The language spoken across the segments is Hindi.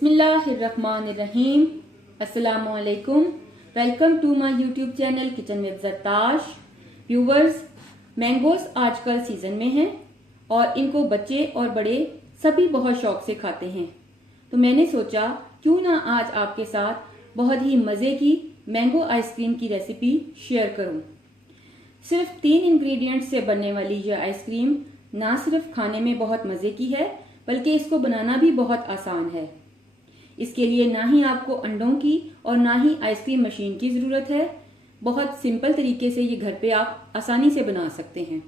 बिस्मिल्लाहिर्रहमानिर्रहीम। अस्सलामुअलैकुम। Welcome to my YouTube channel kitchen with Zartash. Viewers, mangoes आजकल सीजन में हैं और इनको बच्चे और बड़े सभी बहुत शौक से खाते हैं। तो मैंने सोचा क्यों ना आज आपके साथ बहुत ही मज़े की मैंगो आइसक्रीम की रेसिपी शेयर करूं। सिर्फ 3 इंग्रेडिएंट्स से बनने वाली यह आइसक्रीम ना सिर्फ खाने में बहुत मज़े की है बल्कि इसको बनाना भी बहुत आसान है। इसके लिए ना ही आपको अंडों की और ना ही आइसक्रीम मशीन की ज़रूरत है। बहुत सिंपल तरीके से ये घर पे आप आसानी से बना सकते हैं।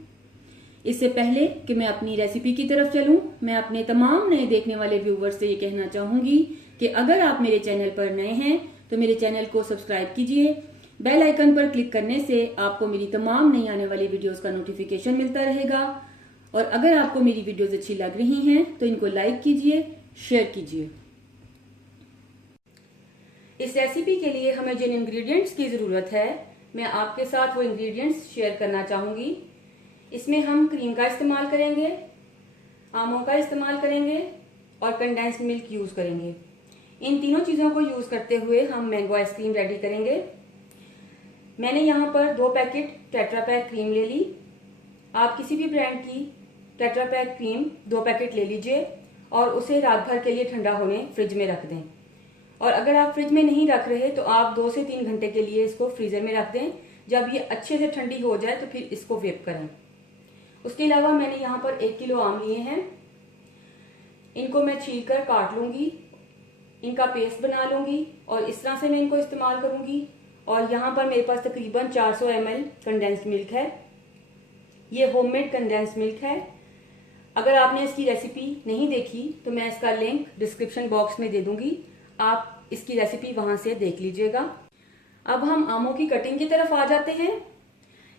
इससे पहले कि मैं अपनी रेसिपी की तरफ चलूं, मैं अपने तमाम नए देखने वाले व्यूवर्स से ये कहना चाहूँगी कि अगर आप मेरे चैनल पर नए हैं तो मेरे चैनल को सब्सक्राइब कीजिए। बेल आइकन पर क्लिक करने से आपको मेरी तमाम नई आने वाली वीडियोस का नोटिफिकेशन मिलता रहेगा। और अगर आपको मेरी वीडियोस अच्छी लग रही हैं तो इनको लाइक कीजिए, शेयर कीजिए। इस रेसिपी के लिए हमें जिन इंग्रेडिएंट्स की ज़रूरत है मैं आपके साथ वो इंग्रेडिएंट्स शेयर करना चाहूँगी। इसमें हम क्रीम का इस्तेमाल करेंगे, आमों का इस्तेमाल करेंगे और कंडेंस्ड मिल्क यूज़ करेंगे। इन तीनों चीज़ों को यूज़ करते हुए हम मैंगो आइसक्रीम रेडी करेंगे। मैंने यहाँ पर 2 पैकेट टेट्रा पैक क्रीम ले ली। आप किसी भी ब्रांड की टेट्रा पैक क्रीम 2 पैकेट ले लीजिए और उसे रात भर के लिए ठंडा होने फ्रिज में रख दें। और अगर आप फ्रिज में नहीं रख रहे तो आप 2 से 3 घंटे के लिए इसको फ्रीजर में रख दें। जब ये अच्छे से ठंडी हो जाए तो फिर इसको वेप करें। उसके अलावा मैंने यहाँ पर 1 किलो आम लिए हैं। इनको मैं छील कर काट लूंगी, इनका पेस्ट बना लूंगी और इस तरह से मैं इनको इस्तेमाल करूंगी। और यहाँ पर मेरे पास तकरीबन 400 ml कंडेंस्ड मिल्क है। ये होममेड कंडेंस्ड मिल्क है। अगर आपने इसकी रेसिपी नहीं देखी तो मैं इसका लिंक डिस्क्रिप्शन बॉक्स में दे दूंगी, आप इसकी रेसिपी वहां से देख लीजिएगा। अब हम आमों की कटिंग की तरफ आ जाते हैं।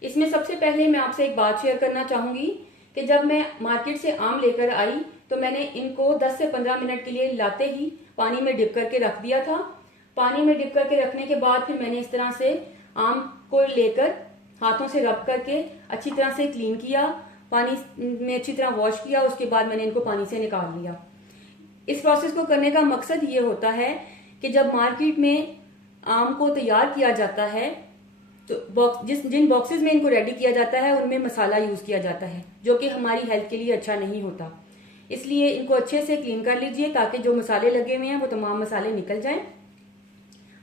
इसमें सबसे पहले मैं आपसे एक बात शेयर करना चाहूंगी कि जब मैं मार्केट से आम लेकर आई तो मैंने इनको 10 से 15 मिनट के लिए लाते ही पानी में डिप करके रख दिया था। पानी में डिप करके रखने के बाद फिर मैंने इस तरह से आम को लेकर हाथों से रब करके अच्छी तरह से क्लीन किया, पानी में अच्छी तरह वॉश किया। उसके बाद मैंने इनको पानी से निकाल लिया। इस प्रोसेस को करने का मकसद ये होता है कि जब मार्केट में आम को तैयार किया जाता है तो जिन बॉक्सेस में इनको रेडी किया जाता है उनमें मसाला यूज किया जाता है जो कि हमारी हेल्थ के लिए अच्छा नहीं होता। इसलिए इनको अच्छे से क्लीन कर लीजिए ताकि जो मसाले लगे हुए हैं वो तमाम मसाले निकल जाएं।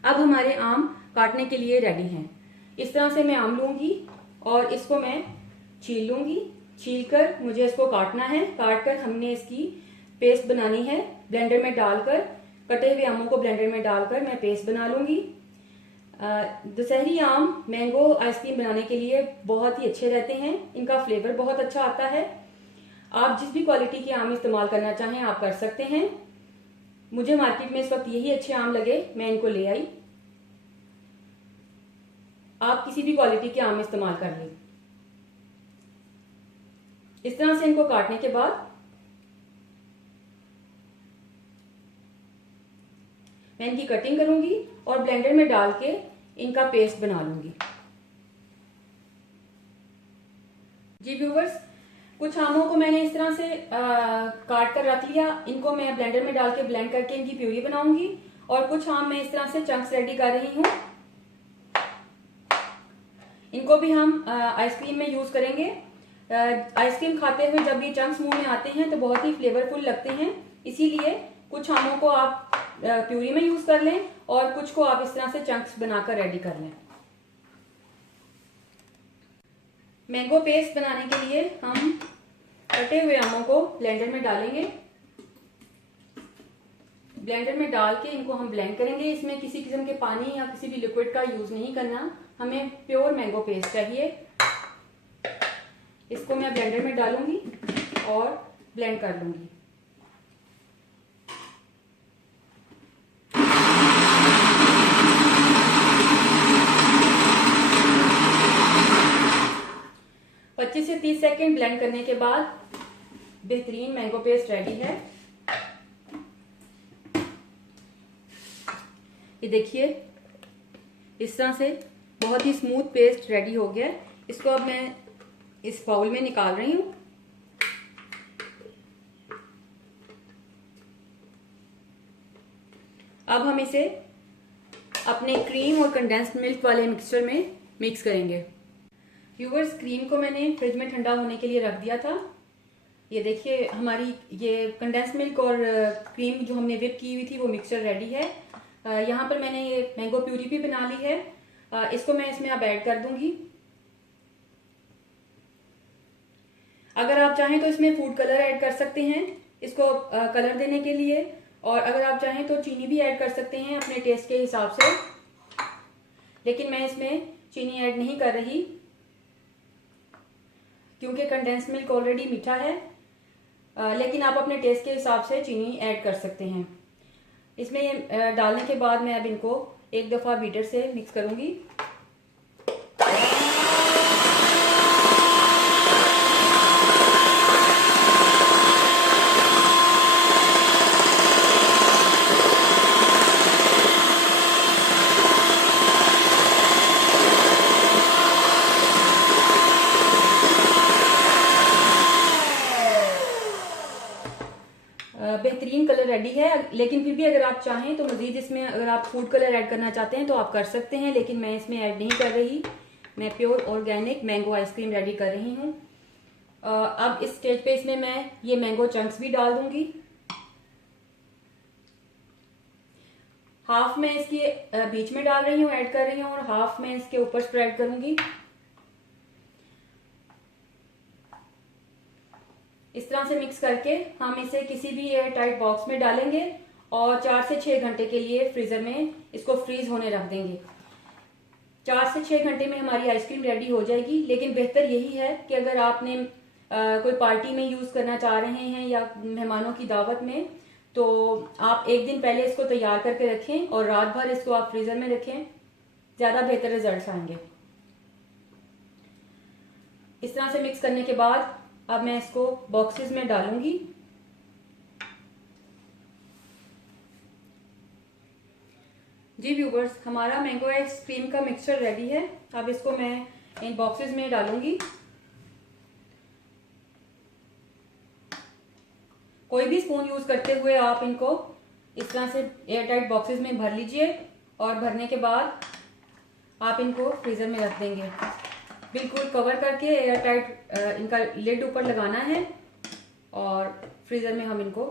अब हमारे आम काटने के लिए रेडी हैं। इस तरह से मैं आम लूंगी और इसको मैं छील लूंगी। छील कर मुझे इसको काटना है। काट कर हमने इसकी पेस्ट बनानी है। ब्लेंडर में डालकर, कटे हुए आमों को ब्लेंडर में डालकर मैं पेस्ट बना लूंगी। दशहरी आम मैंगो आइसक्रीम बनाने के लिए बहुत ही अच्छे रहते हैं। इनका फ्लेवर बहुत अच्छा आता है। आप जिस भी क्वालिटी के आम इस्तेमाल करना चाहें आप कर सकते हैं। मुझे मार्केट में इस वक्त यही अच्छे आम लगे, मैं इनको ले आई। आप किसी भी क्वालिटी के आम इस्तेमाल कर लें। इस तरह से इनको काटने के बाद मैं इनकी कटिंग करूंगी और ब्लेंडर में डाल के इनका पेस्ट बना लूंगी। जी व्यूवर्स, कुछ आमों को मैंने इस तरह से काट कर रख लिया। इनको मैं ब्लेंडर में डाल के ब्लेंड करके इनकी प्यूरी बनाऊंगी। और कुछ आम मैं इस तरह से चंक्स रेडी कर रही हूँ। इनको भी हम आइसक्रीम में यूज करेंगे। आइसक्रीम खाते हुए जब ये चंक्स मुंह में आते हैं तो बहुत ही फ्लेवरफुल लगते हैं। इसीलिए कुछ आमों को आप प्यूरी में यूज कर लें और कुछ को आप इस तरह से चंक्स बनाकर रेडी कर लें। मैंगो पेस्ट बनाने के लिए हम कटे हुए आमों को ब्लेंडर में डालेंगे। ब्लेंडर में डाल के इनको हम ब्लेंड करेंगे। इसमें किसी किस्म के पानी या किसी भी लिक्विड का यूज नहीं करना, हमें प्योर मैंगो पेस्ट चाहिए। इसको मैं ब्लेंडर में डालूंगी और ब्लेंड कर लूंगी। से 30 सेकेंड ब्लेंड करने के बाद बेहतरीन मैंगो पेस्ट रेडी है। ये देखिए, इस तरह से बहुत ही स्मूथ पेस्ट रेडी हो गया। इसको अब मैं इस बाउल में निकाल रही हूँ। अब हम इसे अपने क्रीम और कंडेंस्ड मिल्क वाले मिक्सचर में मिक्स करेंगे। व्यूअर्स, क्रीम को मैंने फ्रिज में ठंडा होने के लिए रख दिया था। ये देखिए, हमारी ये कंडेंस्ड मिल्क और क्रीम जो हमने विप की हुई थी वो मिक्सचर रेडी है। यहाँ पर मैंने ये मैंगो प्यूरी भी बना ली है। इसको मैं इसमें अब ऐड कर दूंगी। अगर आप चाहें तो इसमें फूड कलर ऐड कर सकते हैं इसको कलर देने के लिए, और अगर आप चाहें तो चीनी भी ऐड कर सकते हैं अपने टेस्ट के हिसाब से, लेकिन मैं इसमें चीनी ऐड नहीं कर रही क्योंकि कंडेंस्ड मिल्क ऑलरेडी मीठा है। लेकिन आप अपने टेस्ट के हिसाब से चीनी ऐड कर सकते हैं। इसमें डालने के बाद मैं अब इनको एक दफ़ा बीटर से मिक्स करूंगी। बेहतरीन कलर रेडी है, लेकिन फिर भी अगर आप चाहें तो मज़ीद इसमें अगर आप फूड कलर ऐड करना चाहते हैं तो आप कर सकते हैं, लेकिन मैं इसमें ऐड नहीं कर रही। मैं pure organic mango ice cream ready कर रही हूँ। अब इस स्टेज पे इसमें मैं ये मैंगो चंक्स भी डाल दूंगी। हाफ मैं इसके बीच में डाल रही हूँ, ऐड कर रही हूँ, और हाफ मैं इसके ऊपर स्प्रेड करूंगी। इस तरह से मिक्स करके हम इसे किसी भी एयर टाइट बॉक्स में डालेंगे और 4 से 6 घंटे के लिए फ्रीजर में इसको फ्रीज होने रख देंगे। 4 से 6 घंटे में हमारी आइसक्रीम रेडी हो जाएगी। लेकिन बेहतर यही है कि अगर आपने कोई पार्टी में यूज करना चाह रहे हैं या मेहमानों की दावत में, तो आप एक दिन पहले इसको तैयार करके रखें और रात भर इसको आप फ्रीजर में रखें, ज्यादा बेहतर रिजल्ट्स आएंगे। इस तरह से मिक्स करने के बाद अब मैं इसको बॉक्सेस में डालूंगी। जी व्यूवर्स, हमारा मैंगो आइसक्रीम का मिक्सचर रेडी है। अब इसको मैं इन बॉक्सेस में डालूंगी। कोई भी स्पून यूज करते हुए आप इनको इस तरह से एयरटाइट बॉक्सेस में भर लीजिए, और भरने के बाद आप इनको फ्रीजर में रख देंगे। बिल्कुल कवर करके एयरटाइट इनका लिड ऊपर लगाना है और फ्रीजर में हम इनको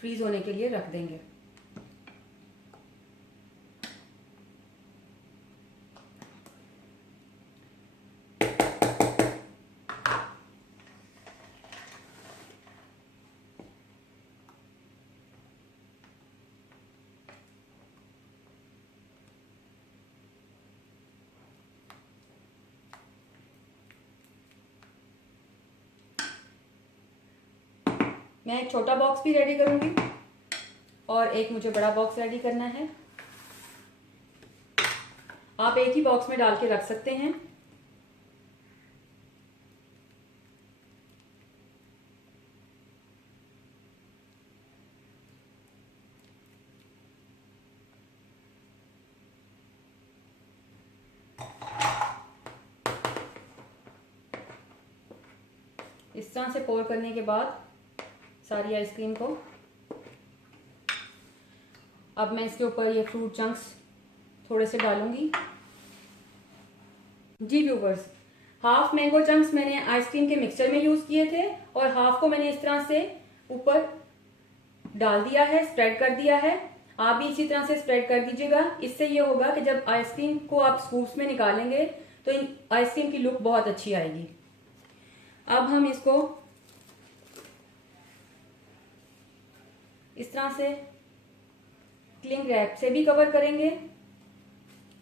फ्रीज होने के लिए रख देंगे। मैं एक छोटा बॉक्स भी रेडी करूंगी और एक मुझे बड़ा बॉक्स रेडी करना है। आप एक ही बॉक्स में डाल के रख सकते हैं। इस तरह से पोर करने के बाद सारी आइसक्रीम को अब मैं इसके ऊपर ये फ्रूट चंक्स थोड़े से डालूंगी। जी व्यूवर्स, हाफ मैंगो चंक्स मैंने आइसक्रीम के मिक्सचर में यूज किए थे और हाफ को मैंने इस तरह से ऊपर डाल दिया है, स्प्रेड कर दिया है। आप भी इसी तरह से स्प्रेड कर दीजिएगा। इससे ये होगा कि जब आइसक्रीम को आप स्कूप्स में निकालेंगे तो इन आइसक्रीम की लुक बहुत अच्छी आएगी। अब हम इसको इस तरह से क्लिंग रैप से भी कवर करेंगे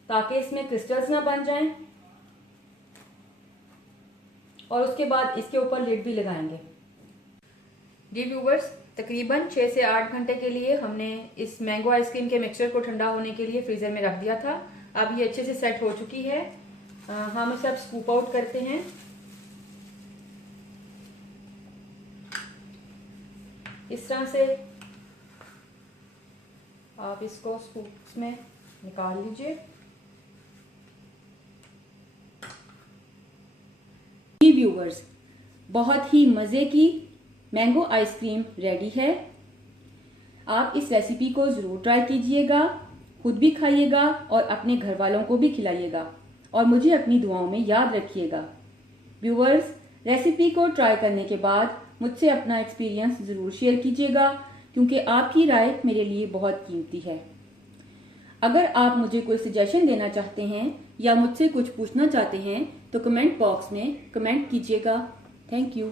ताकि इसमें क्रिस्टल्स ना बन जाएं, और उसके बाद इसके ऊपर लिड भी लगाएंगे। जी व्यूवर्स, तकरीबन 6 से 8 घंटे के लिए हमने इस मैंगो आइसक्रीम के मिक्सचर को ठंडा होने के लिए फ्रीजर में रख दिया था। अब ये अच्छे से सेट हो चुकी है। हम इसे अब स्कूप आउट करते हैं। इस तरह से आप इसको स्कूप्स में निकाल लीजिए। जी व्यूवर्स, बहुत ही मज़े की मैंगो आइसक्रीम रेडी है। आप इस रेसिपी को ज़रूर ट्राई कीजिएगा, खुद भी खाइएगा और अपने घर वालों को भी खिलाइएगा और मुझे अपनी दुआओं में याद रखिएगा। व्यूअर्स, रेसिपी को ट्राई करने के बाद मुझसे अपना एक्सपीरियंस ज़रूर शेयर कीजिएगा क्योंकि आपकी राय मेरे लिए बहुत कीमती है। अगर आप मुझे कोई सजेशन देना चाहते हैं या मुझसे कुछ पूछना चाहते हैं तो कमेंट बॉक्स में कमेंट कीजिएगा। Thank you.